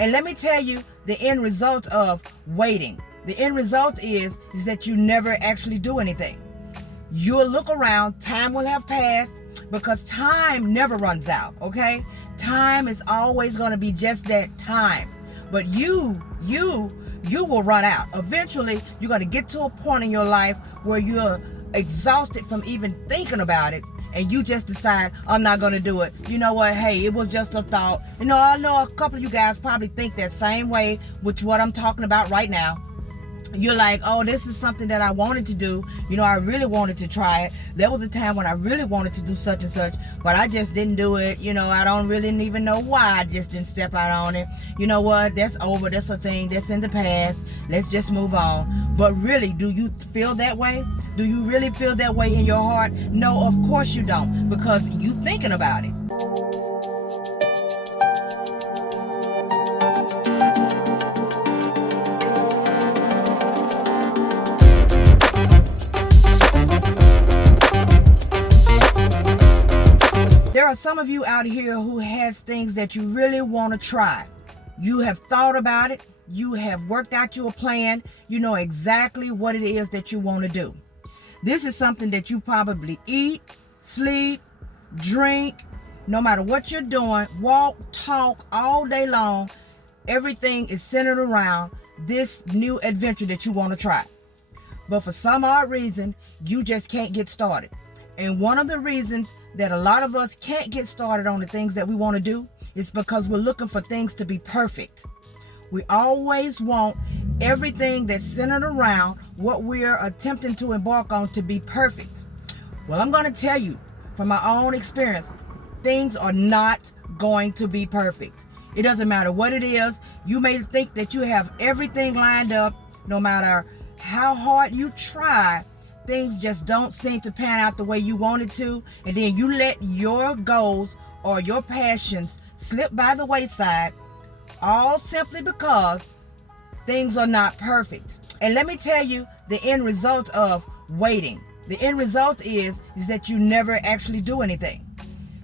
And let me tell you the end result of waiting. The end result is that you never actually do anything. You'll look around, time will have passed, because time never runs out, okay? Time is always going to be just that, time. But you will run out. Eventually, you're going to get to a point in your life where you're exhausted from even thinking about it, and you just decide, I'm not going to do it. You know what? Hey, it was just a thought. I know a couple of you guys probably think that same way, which what I'm talking about right now. You're like, oh, this is something that I wanted to do. I really wanted to try it. There was a time when I really wanted to do such and such, but I just didn't do it. I don't really even know why I just didn't step out on it. You know what? That's over. That's a thing. That's in the past. Let's just move on. But really, do you feel that way? Do you really feel that way in your heart? No, of course you don't, because you thinking about it. There are some of you out here who has things that you really want to try. You have thought about it. You have worked out your plan. You know exactly what it is that you want to do. This is something that you probably eat, sleep, drink, no matter what you're doing, walk, talk all day long. Everything is centered around this new adventure that you want to try. But for some odd reason, you just can't get started. And one of the reasons that a lot of us can't get started on the things that we want to do is because we're looking for things to be perfect. We always want everything that's centered around what we're attempting to embark on to be perfect. Well, I'm going to tell you from my own experience, things are not going to be perfect. It doesn't matter what it is. You may think that you have everything lined up. No matter how hard you try, things just don't seem to pan out the way you want it to. And then you let your goals or your passions slip by the wayside, all simply because things are not perfect. And let me tell you the end result of waiting. The end result is that you never actually do anything.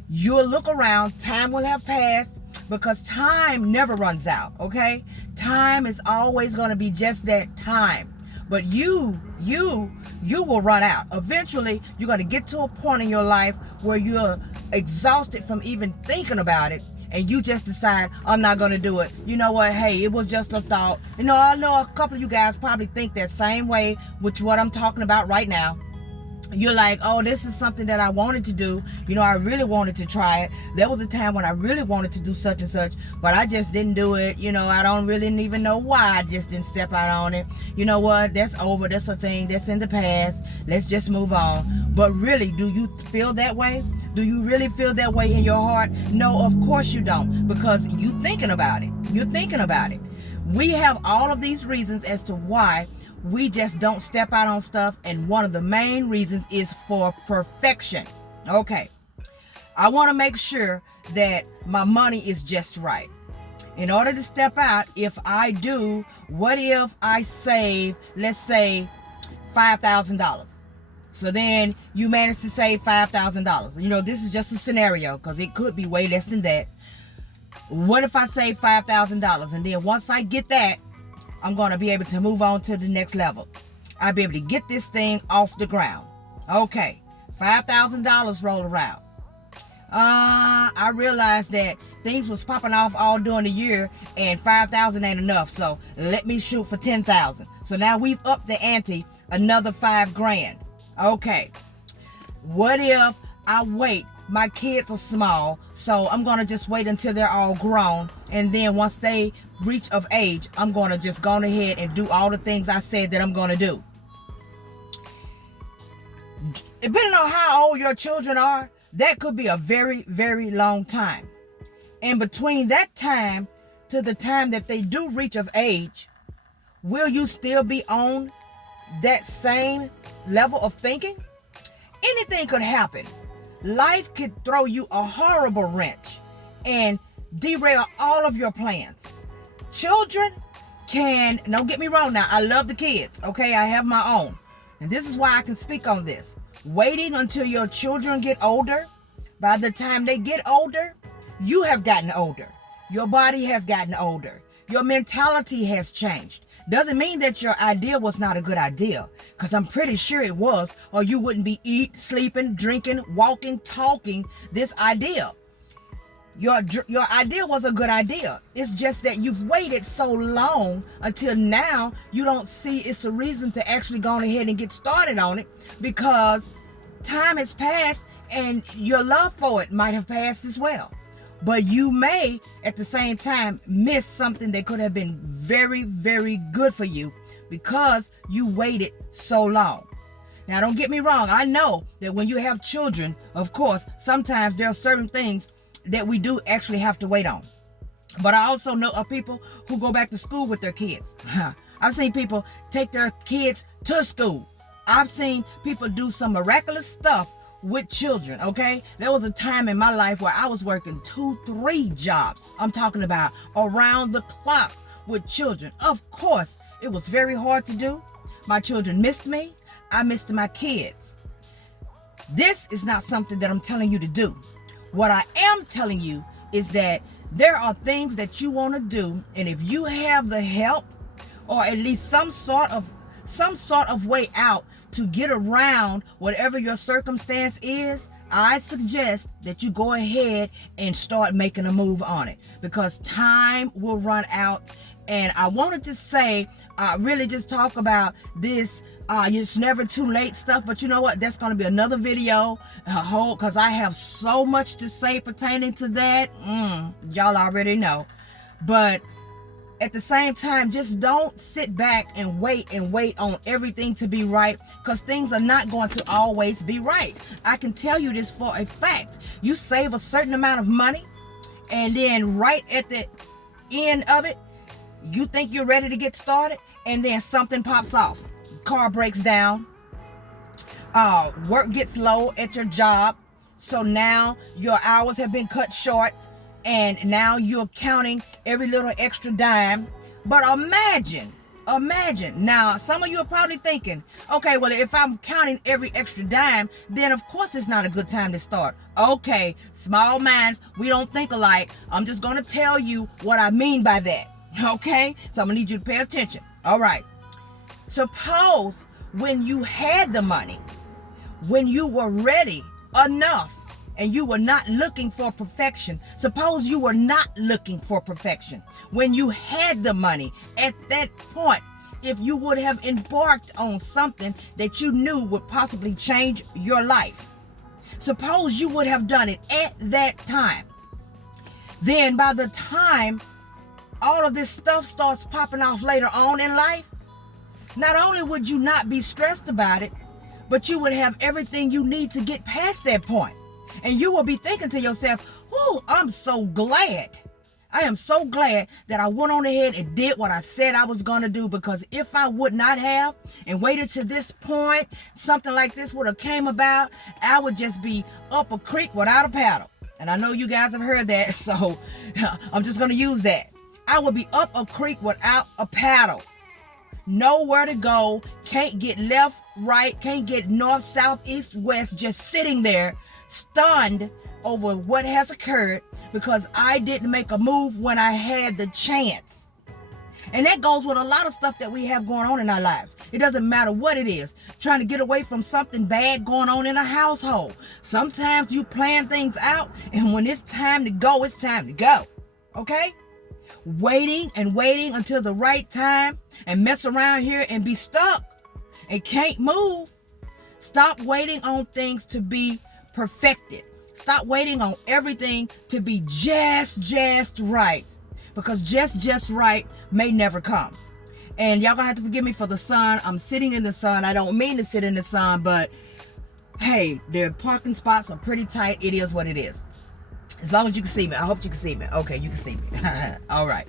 You'll look around, time will have passed, because time never runs out, okay? Time is always going to be just that, time. But you will run out. Eventually, you're going to get to a point in your life where you're exhausted from even thinking about it, and you just decide, I'm not going to do it. You know what? Hey, it was just a thought. I know a couple of you guys probably think that same way, which what I'm talking about right now. You're like, oh, this is something that I wanted to do. I really wanted to try it. There was a time when I really wanted to do such and such, but I just didn't do it. I don't really even know why I just didn't step out on it. You know what? That's over. That's a thing. That's in the past. Let's just move on. But really, do you feel that way? Do you really feel that way in your heart? No, of course you don't, because you thinking about it. You're thinking about it. We have all of these reasons as to why we just don't step out on stuff, and one of the main reasons is for perfection. Okay, I want to make sure that my money is just right. In order to step out, if I do, what if I save, let's say, $5,000? So then you manage to save $5,000. This is just a scenario, because it could be way less than that. What if I save $5,000, and then once I get that, I'm going to be able to move on to the next level. I'll be able to get this thing off the ground. Okay, $5,000 roll around. I realized that things was popping off all during the year, and 5,000 ain't enough. So let me shoot for 10,000. So now we've upped the ante another $5,000. Okay, what if I wait? My kids are small, so I'm going to just wait until they're all grown. And then once they reach of age, I'm going to just go ahead and do all the things I said that I'm going to do. Depending on how old your children are, that could be a very, very long time. And between that time to the time that they do reach of age, will you still be on that same level of thinking? Anything could happen. Life could throw you a horrible wrench and derail all of your plans. Children can, don't get me wrong now, I love the kids, okay? I have my own. And this is why I can speak on this. Waiting until your children get older, by the time they get older, you have gotten older. Your body has gotten older. Your mentality has changed. Doesn't mean that your idea was not a good idea, because I'm pretty sure it was, or you wouldn't be eating, sleeping, drinking, walking, talking this idea. Your idea was a good idea. It's just that you've waited so long until now you don't see it's a reason to actually go ahead and get started on it, because time has passed and your love for it might have passed as well. But you may, at the same time, miss something that could have been very, very good for you because you waited so long. Now, don't get me wrong. I know that when you have children, of course, sometimes there are certain things that we do actually have to wait on. But I also know of people who go back to school with their kids. I've seen people take their kids to school. I've seen people do some miraculous stuff with children, okay? There was a time in my life where I was working 2-3 jobs. I'm talking about around the clock with children. Of course, it was very hard to do. My children missed me. I missed my kids. This is not something that I'm telling you to do. What I am telling you is that there are things that you want to do, and if you have the help or at least some sort of way out to get around whatever your circumstance is, I suggest that you go ahead and start making a move on it, because time will run out. And I wanted to say, really just talk about this, it's never too late stuff. But you know what? That's going to be another video, because I have so much to say pertaining to that. Y'all already know. But at the same time, just don't sit back and wait on everything to be right, because things are not going to always be right. I can tell you this for a fact. You save a certain amount of money, and then right at the end of it, you think you're ready to get started, and then something pops off. Car breaks down. Work gets low at your job. So now your hours have been cut short, and now you're counting every little extra dime. But imagine. Now, some of you are probably thinking, okay, well, if I'm counting every extra dime, then of course it's not a good time to start. Okay, small minds, we don't think alike. I'm just going to tell you what I mean by that. Okay, so I'm gonna need you to pay attention. All right. Suppose when you had the money, when you were ready enough, and you were not looking for perfection. Suppose you were not looking for perfection. When you had the money, at that point, if you would have embarked on something that you knew would possibly change your life, suppose you would have done it at that time. Then by the time all of this stuff starts popping off later on in life, not only would you not be stressed about it, but you would have everything you need to get past that point. And you will be thinking to yourself, "Oh, I'm so glad. I am so glad that I went on ahead and did what I said I was going to do, because if I would not have and waited to this point, something like this would have came about. I would just be up a creek without a paddle." And I know you guys have heard that, so I'm just going to use that. I would be up a creek without a paddle. Nowhere to go, can't get left, right, can't get north, south, east, west, just sitting there stunned over what has occurred because I didn't make a move when I had the chance. And that goes with a lot of stuff that we have going on in our lives. It doesn't matter what it is. Trying to get away from something bad going on in a household. Sometimes you plan things out, and when it's time to go, it's time to go. Okay? Waiting until the right time and mess around here and be stuck and can't move. Stop waiting on things to be perfected. Stop waiting on everything to be just right, because just right may never come. And y'all gonna have to forgive me for the sun. I'm sitting in the sun. I don't mean to sit in the sun, but hey, their parking spots are pretty tight. It is what it is. As long as you can see me. I hope you can see me. Okay, you can see me. All right.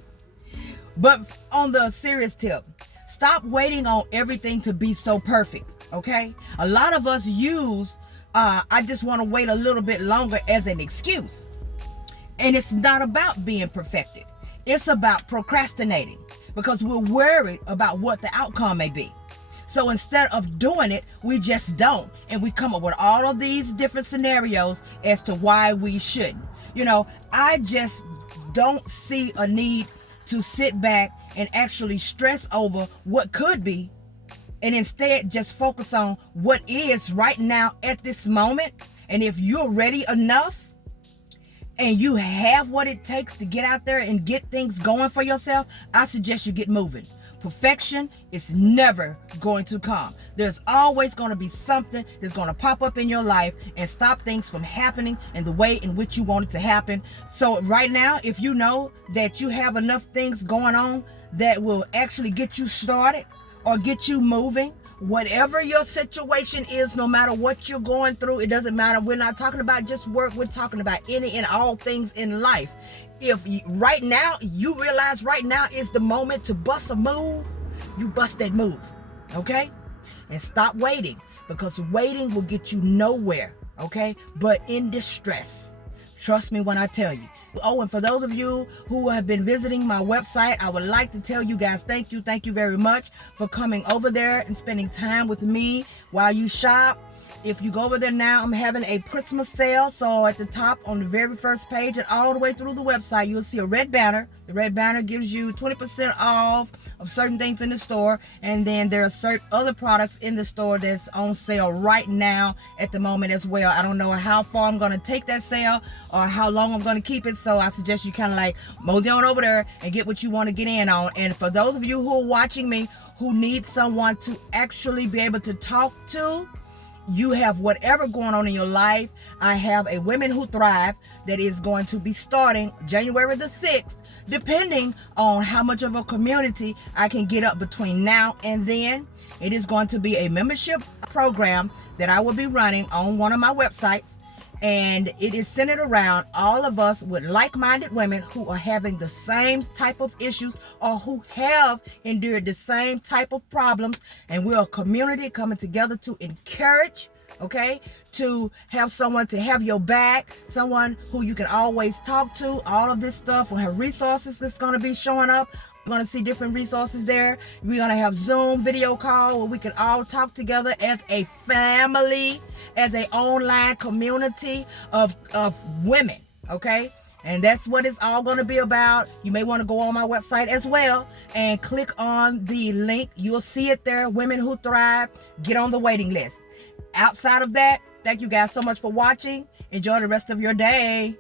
But on the serious tip, stop waiting on everything to be so perfect, okay? A lot of us use, I just want to wait a little bit longer as an excuse. And it's not about being perfected. It's about procrastinating, because we're worried about what the outcome may be. So instead of doing it, we just don't. And we come up with all of these different scenarios as to why we shouldn't. You know, I just don't see a need to sit back and actually stress over what could be, and instead just focus on what is right now at this moment. And if you're ready enough and you have what it takes to get out there and get things going for yourself, I suggest you get moving. Perfection is never going to come. There's always going to be something that's going to pop up in your life and stop things from happening in the way in which you want it to happen. So right now, if you know that you have enough things going on that will actually get you started or get you moving, whatever your situation is, no matter what you're going through, it doesn't matter. We're not talking about just work. We're talking about any and all things in life. If right now you realize right now is the moment to bust a move, you bust that move, okay? And stop waiting, because waiting will get you nowhere, okay? But in distress. Trust me when I tell you. Oh, and for those of you who have been visiting my website, I would like to tell you guys thank you very much for coming over there and spending time with me while you shop. If you go over there now, I'm having a Christmas sale. So at the top on the very first page and all the way through the website, you'll see a red banner. The red banner gives you 20% off of certain things in the store. And then there are certain other products in the store that's on sale right now at the moment as well. I don't know how far I'm going to take that sale or how long I'm going to keep it. So I suggest you kind of like mosey on over there and get what you want to get in on. And for those of you who are watching me who need someone to actually be able to talk to, you have whatever going on in your life, I have a Women Who Thrive that is going to be starting January the 6th, depending on how much of a community I can get up between now and then. It is going to be a membership program that I will be running on one of my websites, and it is centered around all of us with like-minded women who are having the same type of issues or who have endured the same type of problems. And we're a community coming together to encourage, okay, to have someone to have your back, someone who you can always talk to. All of this stuff will have resources that's going to be showing up. We're going to see different resources there. We're going to have Zoom video call where we can all talk together as a family, as an online community of women, okay? And that's what it's all going to be about. You may want to go on my website as well and click on the link. You'll see it there, Women Who Thrive. Get on the waiting list. Outside of that, thank you guys so much for watching. Enjoy the rest of your day.